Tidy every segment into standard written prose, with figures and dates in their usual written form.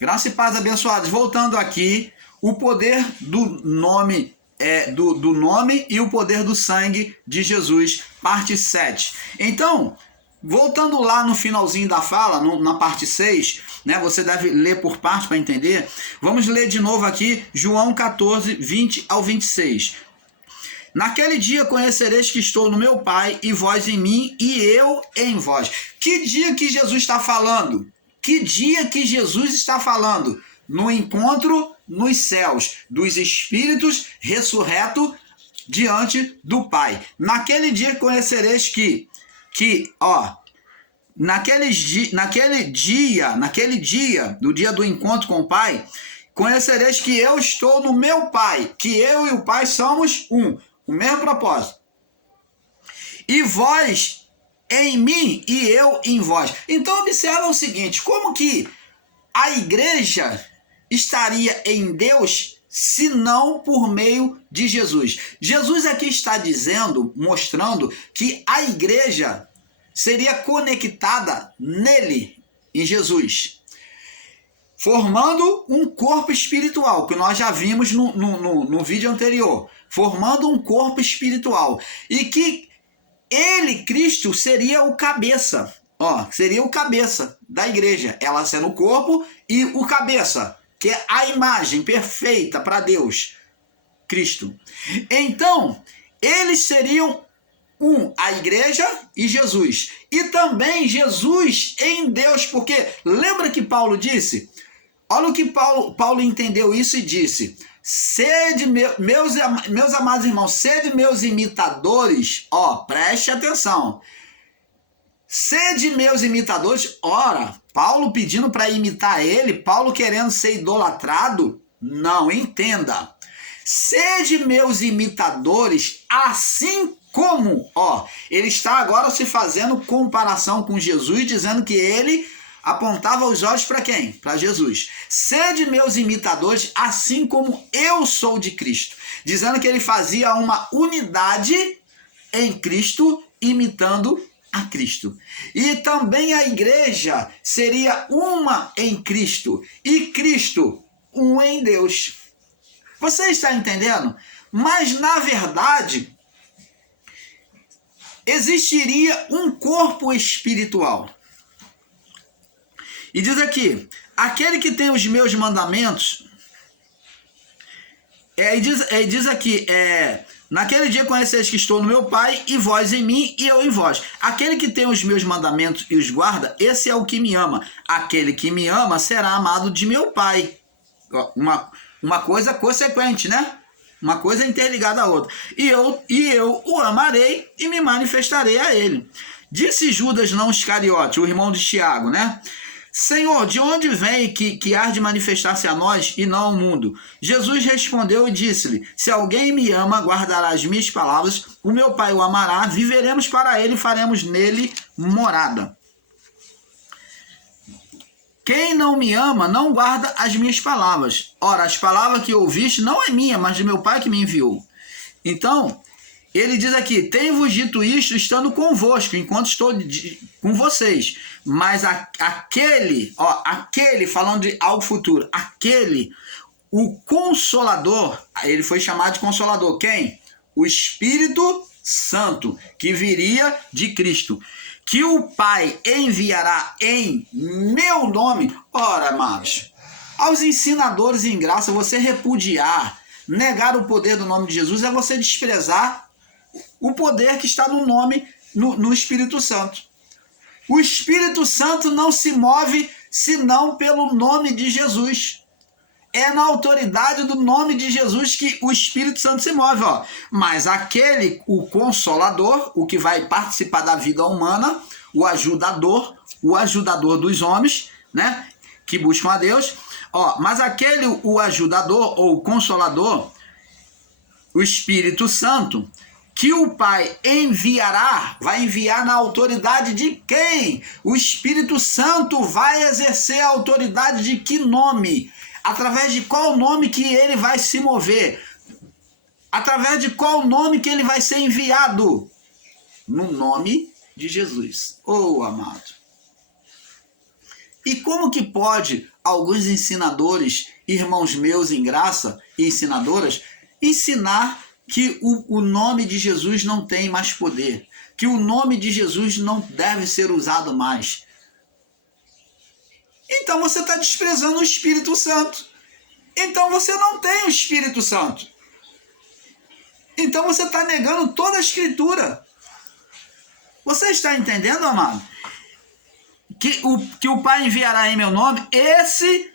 Graça e paz, abençoados. Voltando aqui, o poder do nome do nome e o poder do sangue de Jesus, parte 7. Então, voltando lá no finalzinho da fala, na parte 6, né, você deve ler por parte para entender. Vamos ler de novo aqui, João 14, 20 ao 26. Naquele dia conhecereis que estou no meu Pai, e vós em mim, e eu em vós. Que dia que Jesus está falando? Que dia que Jesus está falando? No encontro nos céus dos espíritos ressurretos diante do Pai. Naquele dia conhecereis naquele dia, no dia do encontro com o Pai, conhecereis que eu estou no meu Pai, que eu e o Pai somos um, o mesmo propósito. E vós em mim e eu em vós. Então observa o seguinte, como que a igreja estaria em Deus se não por meio de Jesus? Jesus aqui está dizendo, mostrando que a igreja seria conectada nele, em Jesus, formando um corpo espiritual, que nós já vimos no vídeo anterior, formando um corpo espiritual, e que ele, Cristo, seria o cabeça, seria o cabeça da igreja, ela sendo o corpo e o cabeça, que é a imagem perfeita para Deus, Cristo. Então, eles seriam a igreja e Jesus. E também Jesus em Deus, porque lembra que Paulo disse? Olha o que Paulo entendeu isso e disse: sede, meus amados irmãos, sede meus imitadores, preste atenção. Sede meus imitadores, ora, Paulo pedindo para imitar ele, Paulo querendo ser idolatrado? Não, entenda. Sede meus imitadores, assim como, ele está agora se fazendo comparação com Jesus, dizendo que ele apontava os olhos para quem? Para Jesus. Sede meus imitadores, assim como eu sou de Cristo. Dizendo que ele fazia uma unidade em Cristo, imitando a Cristo. E também a igreja seria uma em Cristo, e Cristo um em Deus. Você está entendendo? Mas, na verdade, existiria um corpo espiritual. E diz aqui, aquele que tem os meus mandamentos, diz aqui, naquele dia conheceis que estou no meu Pai, e vós em mim, e eu em vós. Aquele que tem os meus mandamentos e os guarda, esse é o que me ama. Aquele que me ama será amado de meu Pai. Uma coisa consequente, né? Uma coisa interligada à outra. E eu o amarei e me manifestarei a ele. Disse Judas não Iscariote, o irmão de Tiago, né? Senhor, de onde vem que há de manifestar-se a nós e não ao mundo? Jesus respondeu e disse-lhe: se alguém me ama, guardará as minhas palavras, o meu Pai o amará, viveremos para ele e faremos nele morada. Quem não me ama não guarda as minhas palavras. Ora, as palavras que ouviste não é minha, mas de meu Pai que me enviou. Então, ele diz aqui: tenho-vos dito isto estando convosco, enquanto estou com vocês. Mas aquele, falando de algo futuro, o Consolador, ele foi chamado de Consolador. Quem? O Espírito Santo, que viria de Cristo, que o Pai enviará em meu nome. Ora, amados, aos ensinadores em graça, você repudiar, negar o poder do nome de Jesus, é você desprezar o poder que está no nome, no Espírito Santo. O Espírito Santo não se move senão pelo nome de Jesus. É na autoridade do nome de Jesus que o Espírito Santo se move. Mas o Consolador, o que vai participar da vida humana, o ajudador dos homens, né, que buscam a Deus, mas o ajudador ou o Consolador, o Espírito Santo, que o Pai enviará, vai enviar na autoridade de quem? O Espírito Santo vai exercer a autoridade de que nome? Através de qual nome que ele vai se mover? Através de qual nome que ele vai ser enviado? No nome de Jesus. Amado. E como que pode alguns ensinadores, irmãos meus em graça e ensinadoras, ensinar que o nome de Jesus não tem mais poder, que o nome de Jesus não deve ser usado mais? Então você está desprezando o Espírito Santo. Então você não tem o Espírito Santo. Então você está negando toda a Escritura. Você está entendendo, amado? Que o Pai enviará em meu nome, esse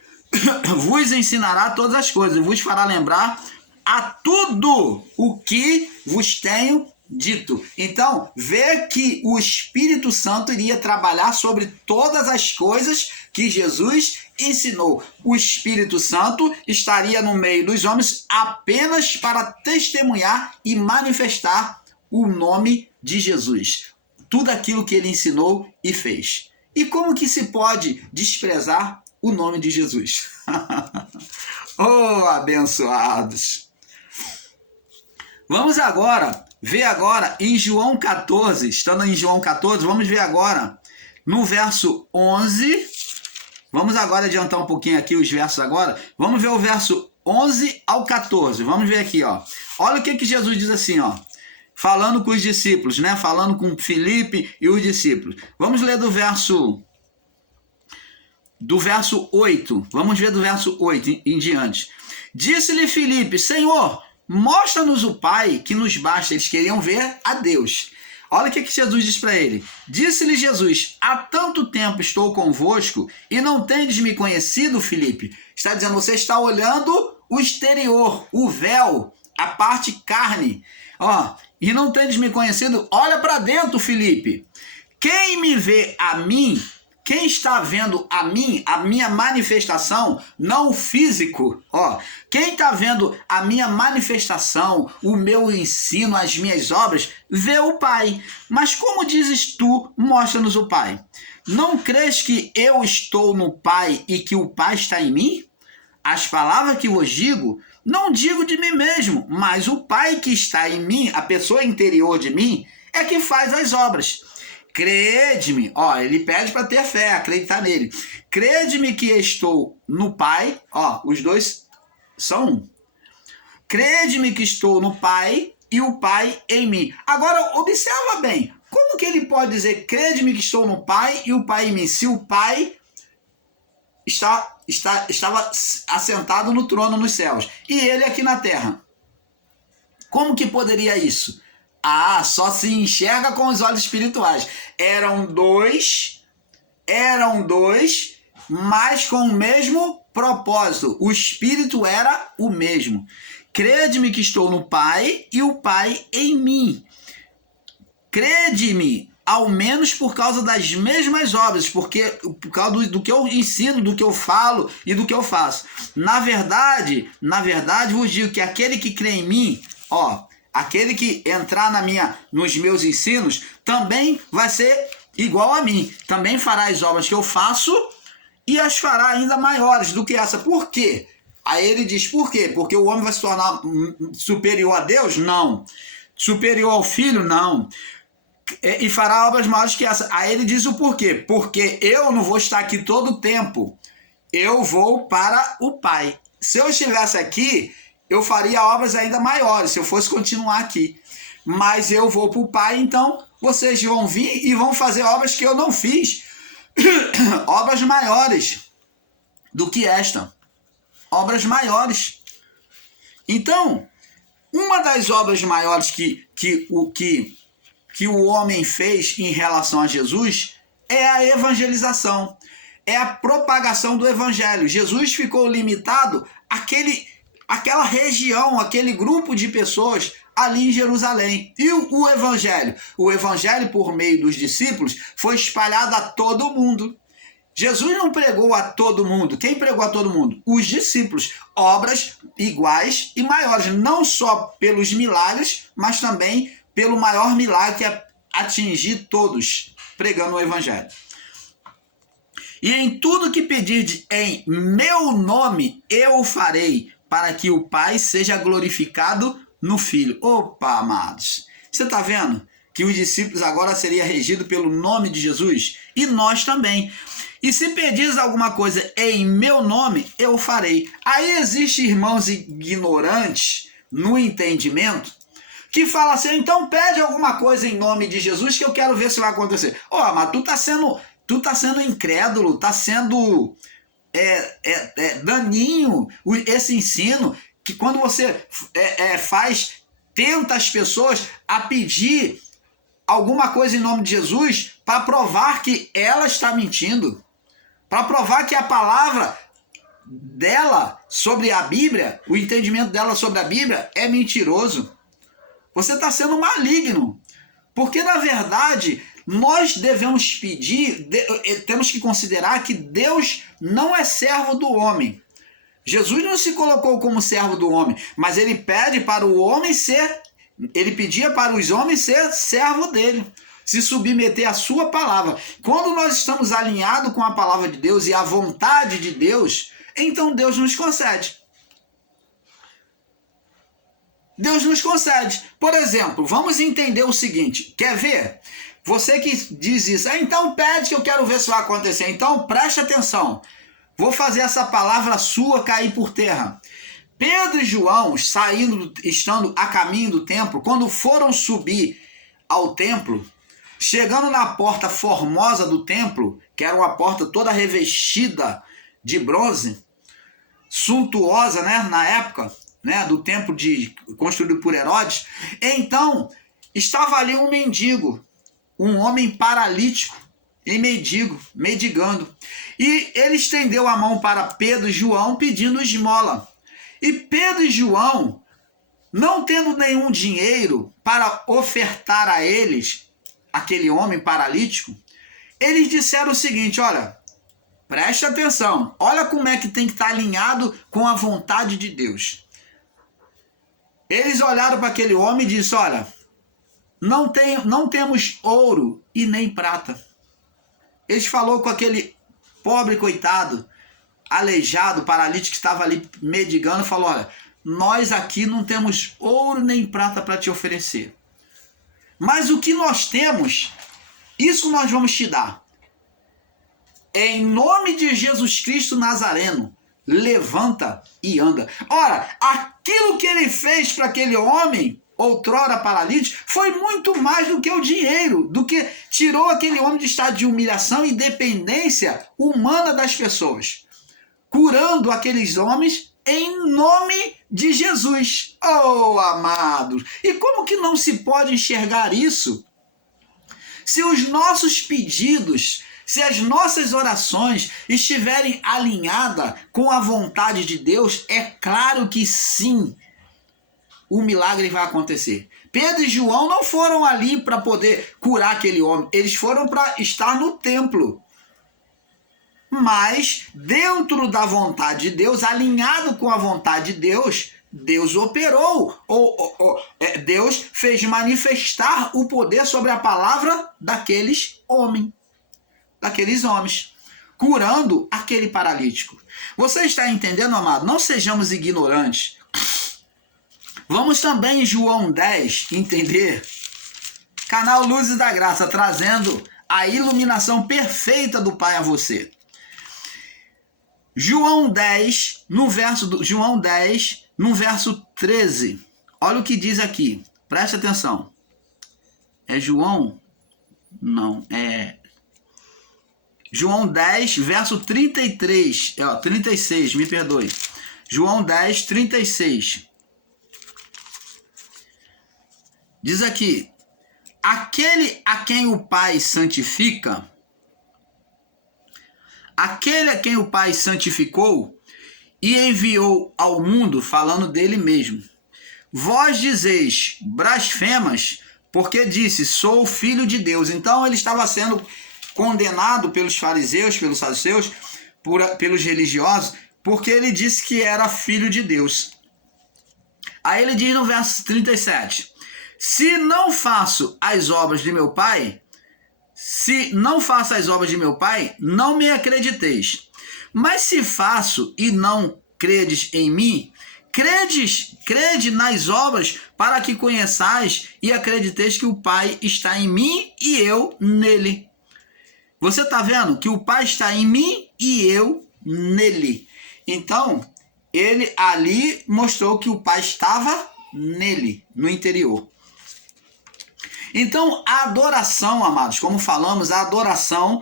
vos ensinará todas as coisas, vos fará lembrar a tudo o que vos tenho dito. Então, vê que o Espírito Santo iria trabalhar sobre todas as coisas que Jesus ensinou. O Espírito Santo estaria no meio dos homens apenas para testemunhar e manifestar o nome de Jesus. Tudo aquilo que ele ensinou e fez. E como que se pode desprezar o nome de Jesus? Oh, abençoados! Vamos agora ver em João 14, estando em João 14, vamos ver agora no verso 11. Vamos agora adiantar um pouquinho aqui os versos agora. Vamos ver o verso 11 ao 14. Vamos ver aqui, ó. Olha o que Jesus diz assim, ó. Falando com os discípulos, né? Falando com Filipe e os discípulos. Vamos ler do verso 8. Vamos ver do verso 8 em diante. Disse-lhe Filipe: Senhor, mostra-nos o Pai, que nos basta. Eles queriam ver a Deus. Olha o que Jesus diz para ele. Disse-lhe Jesus: há tanto tempo estou convosco e não tendes me conhecido, Filipe. Está dizendo, você está olhando o exterior, o véu, a parte carne. Ó, e não tendes me conhecido, olha para dentro, Filipe. Quem me vê a mim, quem está vendo a minha manifestação, não o físico, ó, quem está vendo a minha manifestação, o meu ensino, as minhas obras, vê o Pai. Mas como dizes tu, mostra-nos o Pai? Não crês que eu estou no Pai e que o Pai está em mim? As palavras que vos digo, não digo de mim mesmo, mas o Pai que está em mim, a pessoa interior de mim, é que faz as obras. Crede-me, ó, ele pede para ter fé, acreditar nele. Crede-me que estou no Pai, ó, os dois são um. Crede-me que estou no Pai e o Pai em mim. Agora, observa bem, como que ele pode dizer crede-me que estou no Pai e o Pai em mim, se o Pai estava assentado no trono nos céus e ele aqui na terra? Como que poderia isso? Ah, só se enxerga com os olhos espirituais. Eram dois, mas com o mesmo propósito. O Espírito era o mesmo. Crede-me que estou no Pai e o Pai em mim. Crede-me, ao menos por causa das mesmas obras, porque por causa do que eu ensino, do que eu falo e do que eu faço. Na verdade, vos digo que aquele que crê em mim, ó, aquele que entrar nos meus ensinos, também vai ser igual a mim. Também fará as obras que eu faço e as fará ainda maiores do que essa. Por quê? Aí ele diz, por quê? Porque o homem vai se tornar superior a Deus? Não. Superior ao Filho? Não. E fará obras maiores que essa. Aí ele diz o porquê. Porque eu não vou estar aqui todo o tempo. Eu vou para o Pai. Se eu estivesse aqui, eu faria obras ainda maiores, se eu fosse continuar aqui. Mas eu vou para o Pai, então vocês vão vir e vão fazer obras que eu não fiz. Obras maiores do que esta. Obras maiores. Então, uma das obras maiores que o homem fez em relação a Jesus é a evangelização. É a propagação do evangelho. Jesus ficou limitado àquela região, aquele grupo de pessoas ali em Jerusalém. E o evangelho? O evangelho, por meio dos discípulos, foi espalhado a todo mundo. Jesus não pregou a todo mundo. Quem pregou a todo mundo? Os discípulos. Obras iguais e maiores. Não só pelos milagres, mas também pelo maior milagre, que é atingir todos, pregando o evangelho. E em tudo que pedirdes em meu nome, eu o farei, para que o Pai seja glorificado no Filho. Opa, amados. Você está vendo que os discípulos agora seriam regidos pelo nome de Jesus? E nós também. E se pedires alguma coisa em meu nome, eu farei. Aí existem irmãos ignorantes no entendimento que falam assim, então pede alguma coisa em nome de Jesus que eu quero ver se vai acontecer. Mas tu tá sendo incrédulo, tá sendo daninho esse ensino, que quando você tenta as pessoas a pedir alguma coisa em nome de Jesus para provar que ela está mentindo, para provar que a palavra dela sobre a Bíblia, o entendimento dela sobre a Bíblia é mentiroso. Você está sendo maligno, porque na verdade nós devemos temos que considerar que Deus não é servo do homem. Jesus não se colocou como servo do homem, mas ele pedia para os homens ser servo dele, se submeter à sua palavra. Quando nós estamos alinhados com a palavra de Deus e a vontade de Deus, então Deus nos concede. Deus nos concede. Por exemplo, vamos entender o seguinte, quer ver? Você que diz isso, então pede que eu quero ver se vai acontecer. Então preste atenção. Vou fazer essa palavra sua cair por terra. Pedro e João, estando a caminho do templo, quando foram subir ao templo, chegando na porta formosa do templo, que era uma porta toda revestida de bronze, suntuosa, né, na época, né, do templo construído por Herodes, então estava ali um mendigo, um homem paralítico e mendigando. E ele estendeu a mão para Pedro e João pedindo esmola. E Pedro e João, não tendo nenhum dinheiro para ofertar a eles, aquele homem paralítico, eles disseram o seguinte, olha, preste atenção, olha como é que tem que estar alinhado com a vontade de Deus. Eles olharam para aquele homem e disseram, olha, não temos ouro e nem prata. Eles falaram com aquele pobre coitado, aleijado, paralítico que estava ali mendigando, falou, olha, nós aqui não temos ouro nem prata para te oferecer. Mas o que nós temos, isso nós vamos te dar. Em nome de Jesus Cristo Nazareno, levanta e anda. Ora, aquilo que ele fez para aquele homem, outrora paralítico, foi muito mais do que o dinheiro, do que tirou aquele homem de estado de humilhação e dependência humana das pessoas, curando aqueles homens em nome de Jesus. Oh, amados! E como que não se pode enxergar isso? Se os nossos pedidos, se as nossas orações estiverem alinhadas com a vontade de Deus, é claro que sim, o milagre vai acontecer. Pedro e João não foram ali para poder curar aquele homem, eles foram para estar no templo. Mas dentro da vontade de Deus, alinhado com a vontade de Deus, Deus operou, Deus fez manifestar o poder sobre a palavra daqueles homens, curando aquele paralítico. Você está entendendo, amado? Não sejamos ignorantes. Vamos também em João 10 entender. Canal Luzes da Graça, trazendo a iluminação perfeita do Pai a você. João 10, no verso 13. Olha o que diz aqui. Preste atenção. É João? Não, é João 10, verso 33. 36, me perdoe. João 10, 36. Diz aqui: aquele a quem o Pai santifica, aquele a quem o Pai santificou e enviou ao mundo, falando dele mesmo. Vós dizeis blasfemas, porque disse, sou filho de Deus. Então ele estava sendo condenado pelos fariseus, pelos saduceus, pelos religiosos, porque ele disse que era filho de Deus. Aí ele diz no verso 37, se não faço as obras de meu Pai, não me acrediteis. Mas se faço e não credes em mim, crede nas obras, para que conheçais e acrediteis que o Pai está em mim e eu nele. Você está vendo que o Pai está em mim e eu nele. Então, ele ali mostrou que o Pai estava nele, no interior. Então, a adoração, amados, como falamos, a adoração,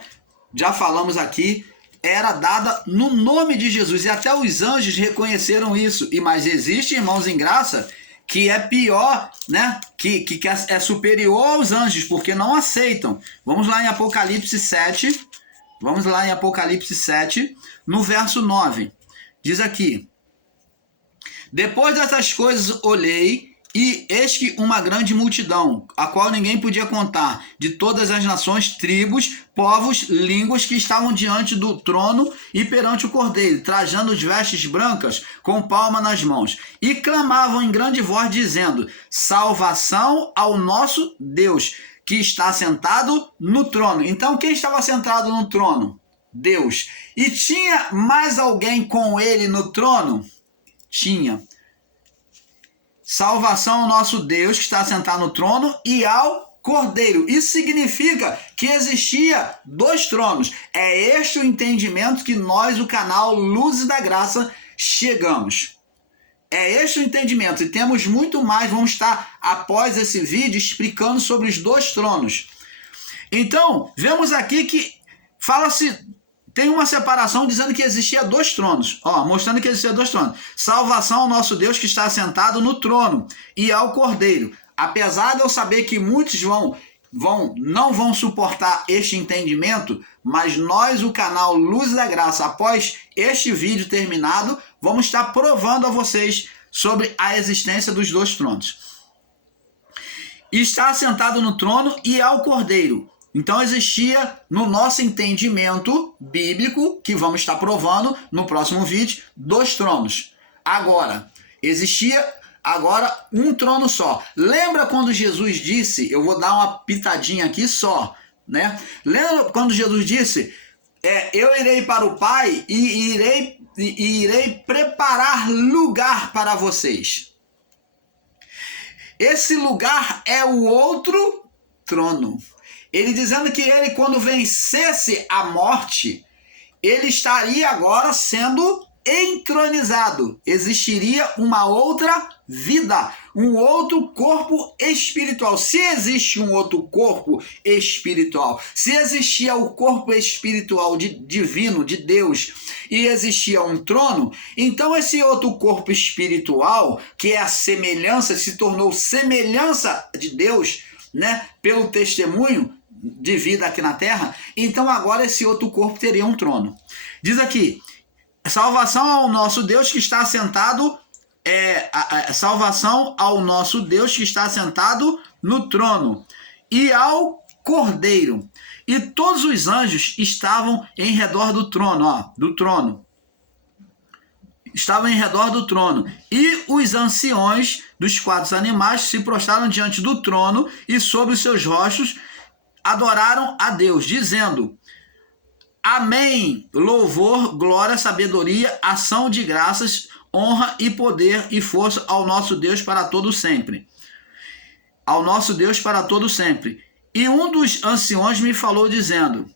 já falamos aqui, era dada no nome de Jesus. E até os anjos reconheceram isso. Mas existe, irmãos em graça, que é pior, né? Que é superior aos anjos, porque não aceitam. Vamos lá em Apocalipse 7. Vamos lá em Apocalipse 7, no verso 9. Diz aqui: depois dessas coisas olhei, e eis que uma grande multidão, a qual ninguém podia contar, de todas as nações, tribos, povos, línguas, que estavam diante do trono e perante o Cordeiro, trajando as vestes brancas, com palma nas mãos, e clamavam em grande voz, dizendo: salvação ao nosso Deus, que está sentado no trono. Então, quem estava sentado no trono? Deus. E tinha mais alguém com ele no trono? Tinha. Salvação ao nosso Deus, que está sentado no trono, e ao Cordeiro. Isso significa que existia 2 tronos. É este o entendimento que nós, o canal Luzes da Graça, chegamos. É este o entendimento. E temos muito mais. Vamos estar, após esse vídeo, explicando sobre os 2 tronos. Então, vemos aqui que fala-se... Tem uma separação dizendo que existia 2 tronos. Mostrando que existia 2 tronos. Salvação ao nosso Deus, que está sentado no trono, e ao Cordeiro. Apesar de eu saber que muitos não vão suportar este entendimento, mas nós, o canal Luz da Graça, após este vídeo terminado, vamos estar provando a vocês sobre a existência dos 2 tronos. Está sentado no trono e ao Cordeiro. Então existia, no nosso entendimento bíblico, que vamos estar provando no próximo vídeo, 2 tronos. Agora, existia um trono só. Lembra quando Jesus disse, eu vou dar uma pitadinha aqui só, né? Lembra quando Jesus disse, eu irei para o Pai e irei preparar lugar para vocês. Esse lugar é o outro trono. Ele dizendo que ele, quando vencesse a morte, ele estaria agora sendo entronizado. Existiria uma outra vida, um outro corpo espiritual. Se existe um outro corpo espiritual, se existia o corpo espiritual divino, de Deus, e existia um trono, então esse outro corpo espiritual, que é a semelhança, se tornou semelhança de Deus, né, pelo testemunho de vida aqui na terra, então agora esse outro corpo teria um trono. Diz aqui, salvação ao nosso Deus que está sentado, salvação ao nosso Deus que está sentado no trono, e ao Cordeiro. E todos os anjos estavam em redor do trono, estavam em redor do trono, e os anciões dos 4 animais se prostraram diante do trono, e sobre os seus rostos adoraram a Deus, dizendo: amém, louvor, glória, sabedoria, ação de graças, honra e poder e força ao nosso Deus para todo sempre. Ao nosso Deus para todo sempre. E um dos anciões me falou dizendo,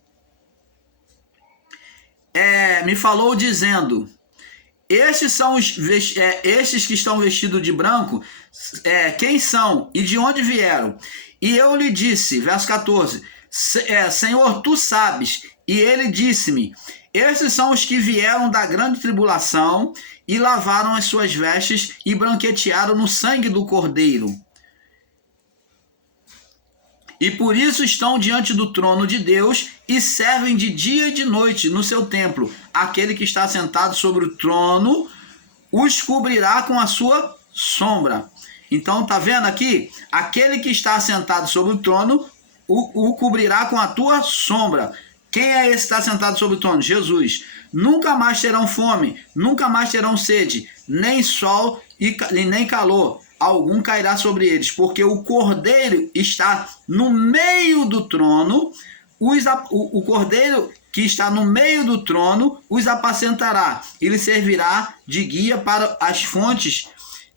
estes são estes que estão vestidos de branco, quem são e de onde vieram? E eu lhe disse, verso 14, Senhor, tu sabes. E ele disse-me, estes são os que vieram da grande tribulação e lavaram as suas vestes e branquetearam no sangue do Cordeiro. E por isso estão diante do trono de Deus e servem de dia e de noite no seu templo. Aquele que está sentado sobre o trono os cobrirá com a sua sombra. Então, tá vendo aqui? Aquele que está sentado sobre o trono o cobrirá com a tua sombra. Quem é esse que está sentado sobre o trono? Jesus. Nunca mais terão fome, nunca mais terão sede, nem sol e nem calor algum cairá sobre eles, porque o Cordeiro está no meio do trono, o Cordeiro que está no meio do trono os apacentará, e lhe servirá de guia para as fontes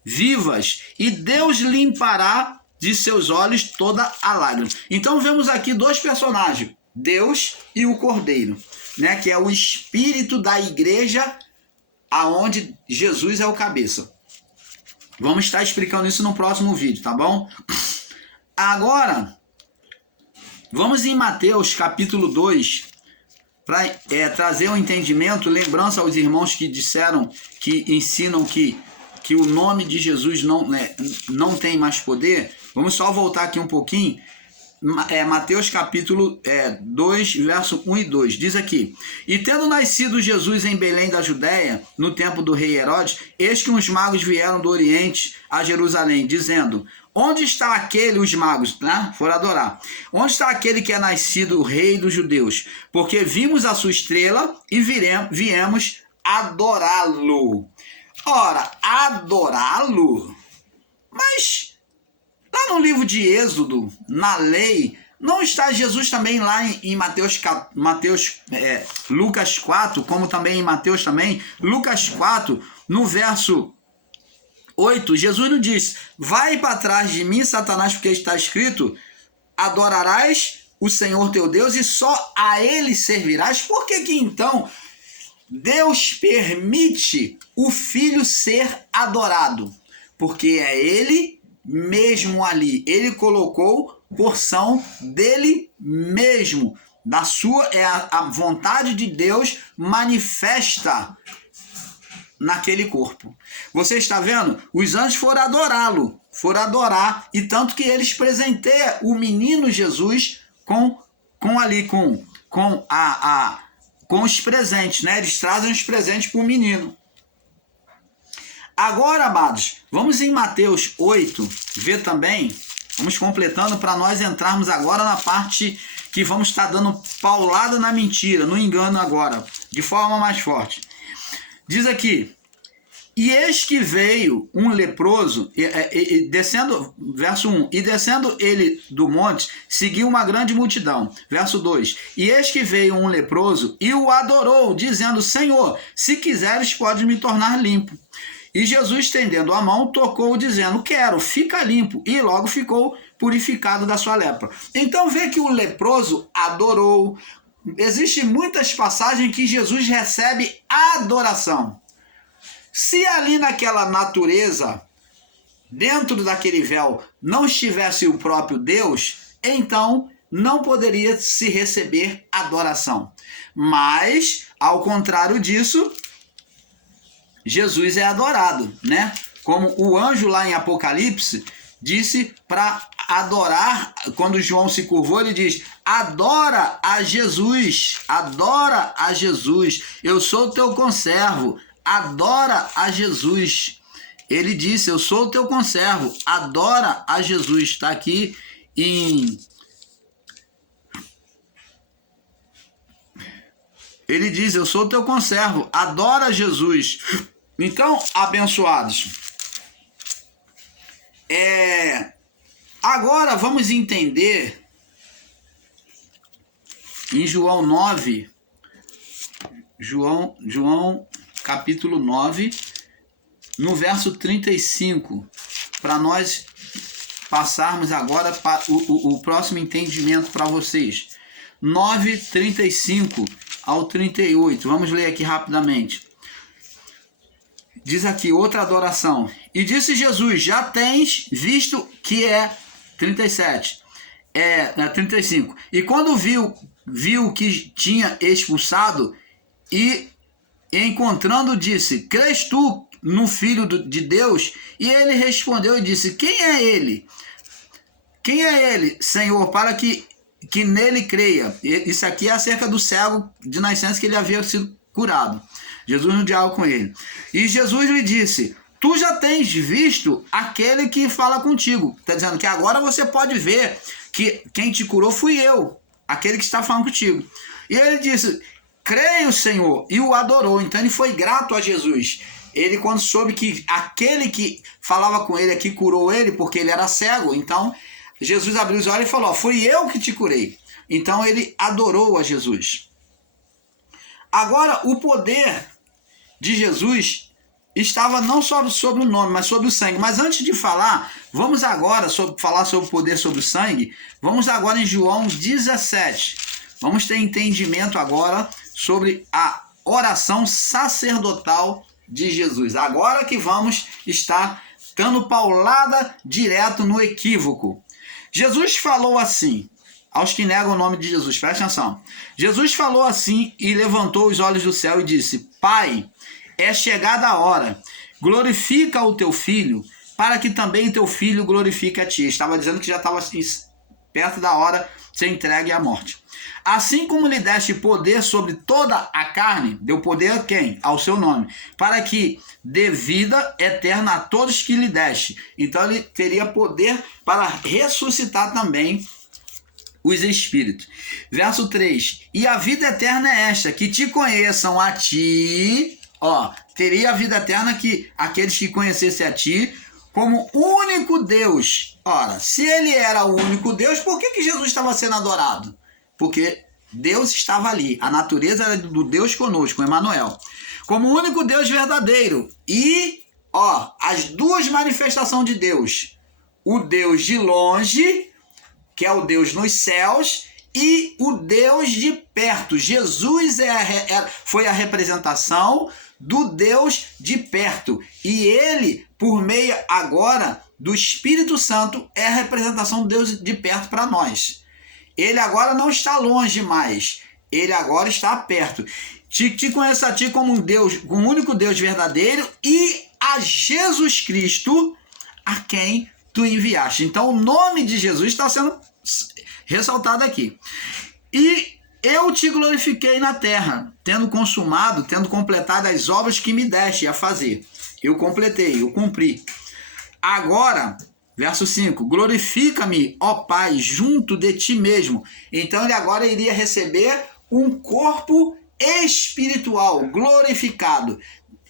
vivas, e Deus limpará de seus olhos toda a lágrima. Então vemos aqui 2 personagens, Deus e o Cordeiro, né? Que é o espírito da igreja, aonde Jesus é o cabeça. Vamos estar explicando isso no próximo vídeo, tá bom? Agora, vamos em Mateus capítulo 2, para trazer um entendimento, lembrança aos irmãos que disseram, que ensinam que o nome de Jesus não tem mais poder. Vamos só voltar aqui um pouquinho. Mateus capítulo 2, verso 1 e 2, diz aqui: E tendo nascido Jesus em Belém da Judéia, no tempo do rei Herodes, eis que uns magos vieram do Oriente a Jerusalém, dizendo: Onde está aquele, os magos, né? Foram adorar. Onde está aquele que é nascido o rei dos judeus? Porque vimos a sua estrela e viemos adorá-lo. Ora, adorá-lo? Mas lá no livro de Êxodo, na lei, não está Jesus também lá em Lucas 4, como também em Mateus também, Lucas 4, no verso 8, Jesus nos diz: Vai para trás de mim, Satanás, porque está escrito: adorarás o Senhor teu Deus e só a ele servirás. Por que então Deus permite o Filho ser adorado? Porque é ele mesmo ali, ele colocou porção dele mesmo, da sua, a vontade de Deus manifesta naquele corpo. Você está vendo? Os anjos foram adorá-lo, foram adorar, e tanto que eles presenteiam o menino Jesus com os presentes, né? Eles trazem os presentes para o menino. Agora, amados, vamos em Mateus 8, ver também, vamos completando para nós entrarmos agora na parte que vamos estar dando paulada na mentira, no engano agora, de forma mais forte. Diz aqui: E eis que veio um leproso, descendo, verso 1, e descendo ele do monte, seguiu uma grande multidão. Verso 2, e eis que veio um leproso e o adorou, dizendo: Senhor, se quiseres, pode me tornar limpo. E Jesus, estendendo a mão, tocou, dizendo: Quero, fica limpo. E logo ficou purificado da sua lepra. Então vê que o leproso adorou. Existem muitas passagens que Jesus recebe adoração. Se ali naquela natureza, dentro daquele véu, não estivesse o próprio Deus, então não poderia se receber adoração. Mas, ao contrário disso, Jesus é adorado, né? Como o anjo lá em Apocalipse disse para adorar, quando João se curvou, ele diz: adora a Jesus, eu sou teu conservo, adora a Jesus. Ele disse: eu sou teu conservo, adora a Jesus. Está aqui em... Ele diz: eu sou teu conservo, adora Jesus. Então, abençoados, agora vamos entender em João 9, João capítulo 9, no verso 35, para nós passarmos agora para o próximo entendimento para vocês. 9, 35 ao 38, vamos ler aqui rapidamente. Diz aqui, outra adoração. E disse Jesus: já tens visto que é... 37. 35. E quando viu que tinha expulsado, e encontrando, disse: crês tu no Filho de Deus? E ele respondeu e disse: quem é ele? Quem é ele, Senhor, para que nele creia? Isso aqui é acerca do cego de nascença, que ele havia sido curado. Jesus no diálogo com ele. E Jesus lhe disse: tu já tens visto aquele que fala contigo. Está dizendo que agora você pode ver que quem te curou fui eu, aquele que está falando contigo. E ele disse: creio, Senhor, e o adorou. Então ele foi grato a Jesus. Ele, quando soube que aquele que falava com ele aqui curou ele, porque ele era cego, então Jesus abriu os olhos e falou: fui eu que te curei. Então ele adorou a Jesus. Agora, o poder de Jesus estava não só sobre o nome, mas sobre o sangue. Mas antes de falar, vamos agora falar sobre o poder sobre o sangue. Vamos agora em João 17. Vamos ter entendimento agora sobre a oração sacerdotal de Jesus. Agora que vamos estar dando paulada direto no equívoco. Jesus falou assim, aos que negam o nome de Jesus, presta atenção. Jesus falou assim e levantou os olhos do céu e disse: Pai, é chegada a hora, glorifica o teu filho, para que também teu filho glorifique a ti. Estava dizendo que já estava perto da hora de ser entregue à morte. Assim como lhe deste poder sobre toda a carne, deu poder a quem? Ao seu nome, para que dê vida eterna a todos que lhe deste. Então ele teria poder para ressuscitar também os espíritos. Verso 3. E a vida eterna é esta, que te conheçam a ti. Teria a vida eterna que aqueles que conhecessem a ti como único Deus. Ora, se ele era o único Deus, por que Jesus estava sendo adorado? Porque Deus estava ali. A natureza era do Deus conosco, Emmanuel. Como o único Deus verdadeiro. E, as duas manifestações de Deus. O Deus de longe, que é o Deus nos céus, e o Deus de perto. Jesus foi a representação do Deus de perto. E ele, por meio agora do Espírito Santo, é a representação do Deus de perto para nós. Ele agora não está longe mais. Ele agora está perto. Te conheço a ti como um Deus, como um único Deus verdadeiro, e a Jesus Cristo, a quem tu enviaste. Então o nome de Jesus está sendo ressaltado aqui. E eu te glorifiquei na terra, tendo completado as obras que me deste a fazer. Eu completei, eu cumpri. Agora, verso 5, glorifica-me, ó Pai, junto de ti mesmo. Então ele agora iria receber um corpo espiritual, glorificado.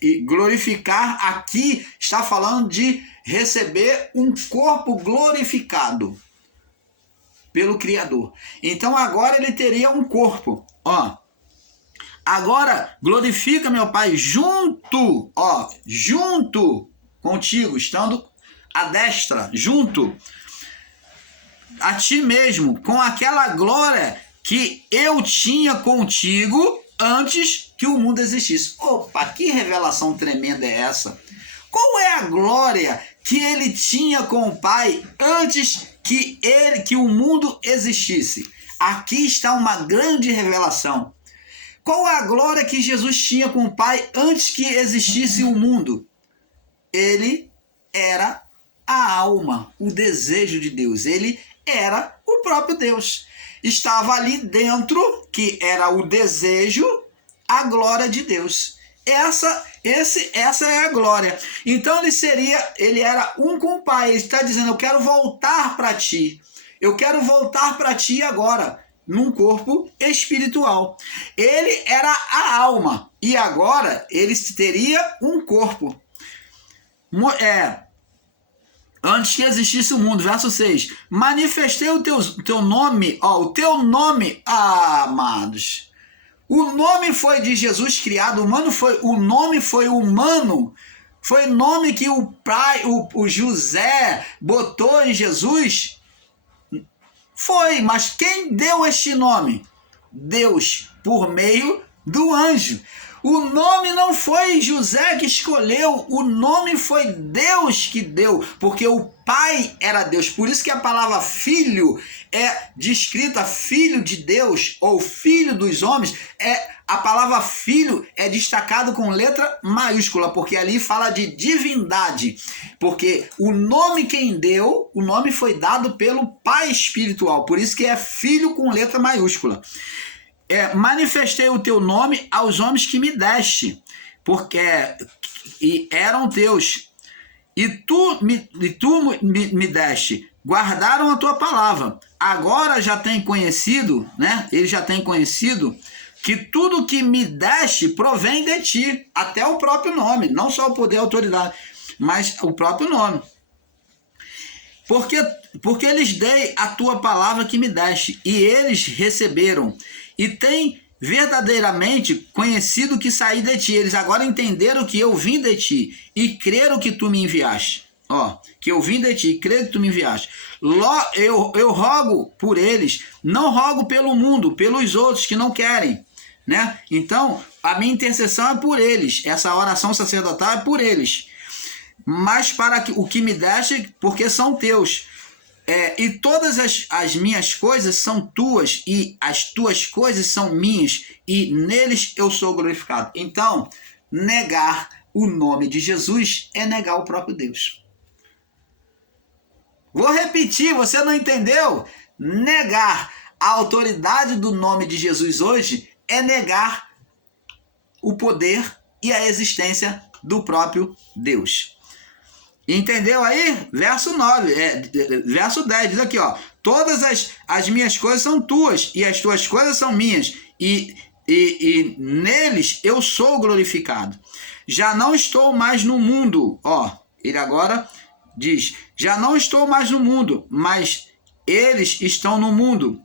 E glorificar aqui está falando de receber um corpo glorificado pelo Criador. Então agora ele teria um corpo. Agora glorifica, meu Pai, junto contigo, estando à destra, junto a ti mesmo, com aquela glória que eu tinha contigo antes que o mundo existisse. Opa, que revelação tremenda é essa? Qual é a glória que ele tinha com o Pai antes que o mundo existisse? Aqui está uma grande revelação. Qual é a glória que Jesus tinha com o Pai antes que existisse o mundo? Ele era a alma, o desejo de Deus. Ele era o próprio Deus. Estava ali dentro, que era o desejo, a glória de Deus. Essa é a glória. Então ele era um com o Pai. Ele está dizendo: eu quero voltar para ti. Eu quero voltar para ti agora, num corpo espiritual. Ele era a alma e agora ele teria um corpo. Antes que existisse o mundo, verso 6. Manifestei o teu nome, amados. O nome foi de Jesus criado, o nome foi humano. Foi o nome que o pai, o José botou em Jesus. Foi, mas quem deu este nome? Deus, por meio do anjo. O nome não foi José que escolheu, o nome foi Deus que deu, porque o Pai era Deus. Por isso que a palavra filho é descrita filho de Deus ou filho dos homens. A palavra filho é destacado com letra maiúscula, porque ali fala de divindade. Porque o nome quem deu, o nome foi dado pelo Pai espiritual, por isso que é filho com letra maiúscula. Manifestei o teu nome aos homens que me deste, porque eram teus, e tu me deste, guardaram a tua palavra. Agora já tem conhecido, né? Ele já tem conhecido que tudo que me deste provém de ti, até o próprio nome, não só o poder e a autoridade, mas o próprio nome. Porque lhes dei a tua palavra que me deste, e eles receberam, e têm verdadeiramente conhecido que saí de ti. Eles agora entenderam que eu vim de ti, e creram que tu me enviaste. ó, que eu vim de ti, creio que tu me enviaste. Eu rogo por eles, não rogo pelo mundo, pelos outros que não querem, né? Então, a minha intercessão é por eles, essa oração sacerdotal é por eles, mas para que, o que me deste, porque são teus. E todas as minhas coisas são tuas, e as tuas coisas são minhas, e neles eu sou glorificado. Então, negar o nome de Jesus é negar o próprio Deus. Vou repetir, você não entendeu? Negar a autoridade do nome de Jesus hoje é negar o poder e a existência do próprio Deus. Entendeu aí? Verso 9, verso 10, diz aqui, ó. Todas as minhas coisas são tuas, e as tuas coisas são minhas, e neles eu sou glorificado. Já não estou mais no mundo, ó. Ele agora diz, já não estou mais no mundo, mas eles estão no mundo,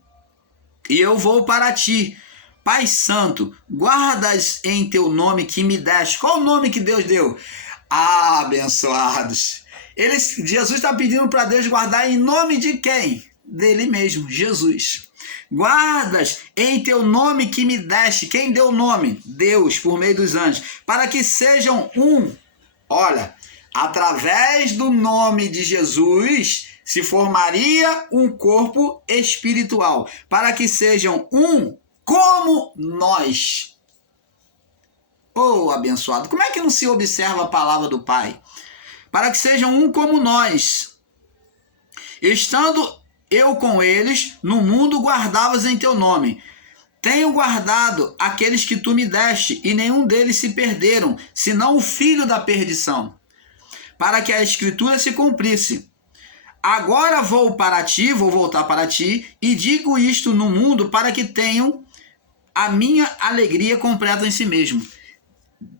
e eu vou para ti. Pai Santo, guardas em teu nome que me deste. Qual o nome que Deus deu? Ah, abençoados. Jesus está pedindo para Deus guardar em nome de quem? Dele mesmo, Jesus. Guardas em teu nome que me deste. Quem deu o nome? Deus, por meio dos anjos. Para que sejam um. Olha, através do nome de Jesus se formaria um corpo espiritual. Para que sejam um como nós. Oh, abençoado, como é que não se observa a palavra do Pai? Para que sejam um como nós. Estando eu com eles, no mundo guardavas em teu nome. Tenho guardado aqueles que tu me deste, e nenhum deles se perderam, senão o filho da perdição, para que a escritura se cumprisse. Agora vou voltar para ti, e digo isto no mundo para que tenham a minha alegria completa em si mesmo.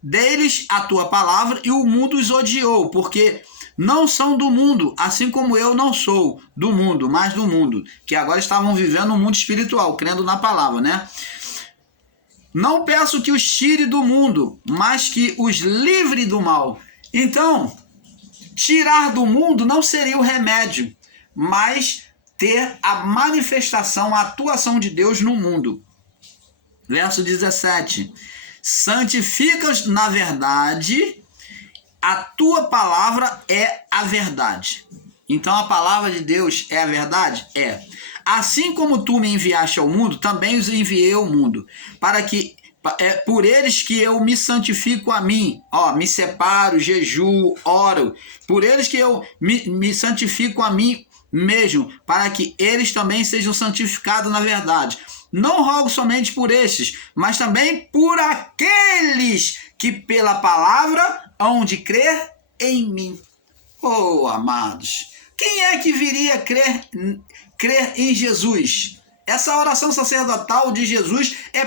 Deles a tua palavra, e o mundo os odiou, porque não são do mundo, assim como eu não sou do mundo, mas do mundo, que agora estavam vivendo um mundo espiritual, crendo na palavra, né? Não peço que os tire do mundo, mas que os livre do mal. Então, tirar do mundo não seria o remédio, mas ter a manifestação, a atuação de Deus no mundo. Verso 17. Santifica-os na verdade, a tua palavra é a verdade. Então a palavra de Deus é a verdade? É. Assim como tu me enviaste ao mundo, também os enviei ao mundo, para que por eles que eu me santifico a mim, ó, me separo, jejuo, oro, por eles que eu me santifico a mim mesmo, para que eles também sejam santificados na verdade. Não rogo somente por estes, mas também por aqueles que pela palavra hão de crer em mim. Oh, amados, quem é que viria crer em Jesus? Essa oração sacerdotal de Jesus é